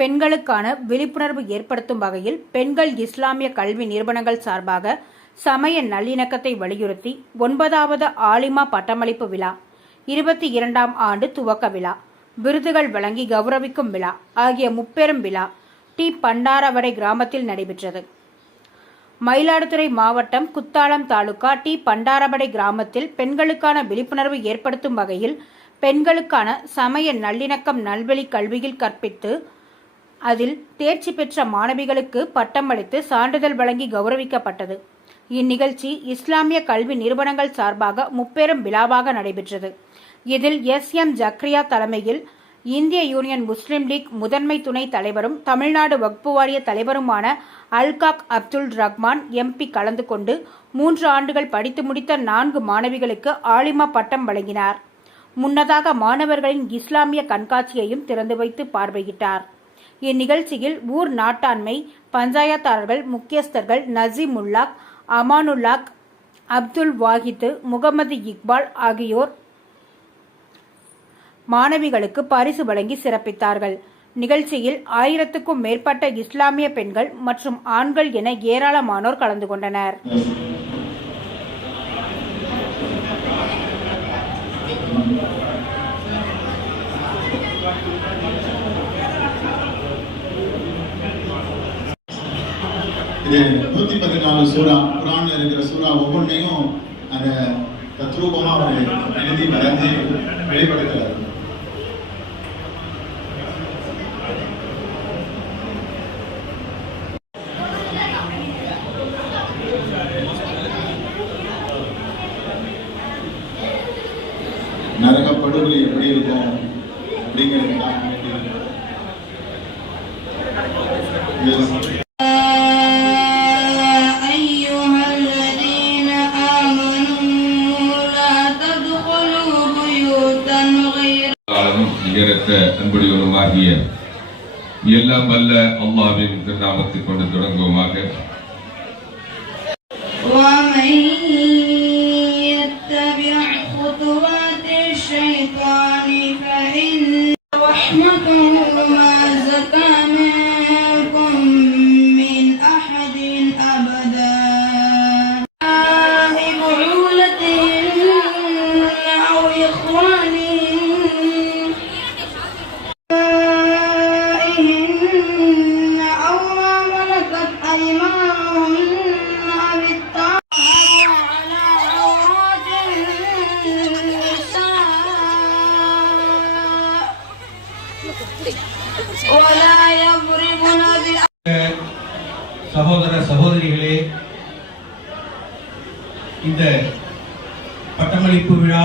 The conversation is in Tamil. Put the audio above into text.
பெண்களுக்கான விழிப்புணர்வு ஏற்படுத்தும் வகையில் பெண்கள் இஸ்லாமிய கல்வி நிறுவனங்கள் சார்பாக சமய நல்லிணக்கத்தை வலியுறுத்தி 9வது ஆலிமா பட்டமளிப்பு விழா, 22ஆம் ஆண்டு துவக்க விழா, விருதுகள் வழங்கி கௌரவிக்கும் விழா ஆகிய முப்பெரும் விழா டி. பண்டாரவடை கிராமத்தில் நடைபெற்றது. மயிலாடுதுறை மாவட்டம் குத்தாலம் தாலுகா டி. பண்டாரவடை கிராமத்தில் பெண்களுக்கான விழிப்புணர்வு ஏற்படுத்தும் வகையில் பெண்களுக்கான சமய நல்லிணக்கம் நல்வழி கல்வியில் கற்பித்து அதில் தேர்ச்சி பெற்ற மாணவிகளுக்கு பட்டம் அளித்து சான்றிதழ் வழங்கி கௌரவிக்கப்பட்டது. இந்நிகழ்ச்சி இஸ்லாமிய கல்வி நிறுவனங்கள் சார்பாக முப்பெரும் விழாவாக நடைபெற்றது. இதில் எஸ்.எம். ஜக்ரியா தலைமையில் இந்திய யூனியன் முஸ்லிம் லீக் முதன்மை துணை தலைவரும் தமிழ்நாடு வக்ஃபு வாரிய தலைவருமான அல்காக் அப்துல் ரஹ்மான் எம்பி கலந்து கொண்டு 3 ஆண்டுகள் படித்து முடித்த 4 மாணவிகளுக்கு ஆலிமா பட்டம் வழங்கினார். முன்னதாக மாணவர்களின் இஸ்லாமிய கண்காட்சியையும் திறந்து வைத்து பார்வையிட்டார். இந்நிகழ்ச்சியில் ஊர் நாட்டாண்மை பஞ்சாயத்தாளர்கள், முக்கியஸ்தர்கள் நசீமுல்லாக், அமானுல்லாக், அப்துல் வாஹித், முகமது இக்பால் ஆகியோர் மாணவிகளுக்கு பரிசு வழங்கி சிறப்பித்தார்கள். நிகழ்ச்சியில் 1000க்கும் மேற்பட்ட இஸ்லாமிய பெண்கள் மற்றும் ஆண்கள் என ஏராளமானோர் கலந்து கொண்டனர். இது 114 சூறா, குர்ஆன்ல இருக்கிற சூறா ஒவ்வொன்றையும் அந்த தத்ரூபமா அவர் எழுதி வரைஞ்சி வெளிப்படுத்துறாரு. நரக படுகொலை எப்படி இருக்கும் அப்படிங்கிறதுக்காக நிகரற்ற அன்புடையவனுமாகிய எல்லாம் வல்ல அல்லாஹ்வின் திருநாமத்தைக் கொண்டு தொடங்குவோமாக. சகோதர சகோதரிகளே, இந்த பட்டமளிப்பு விழா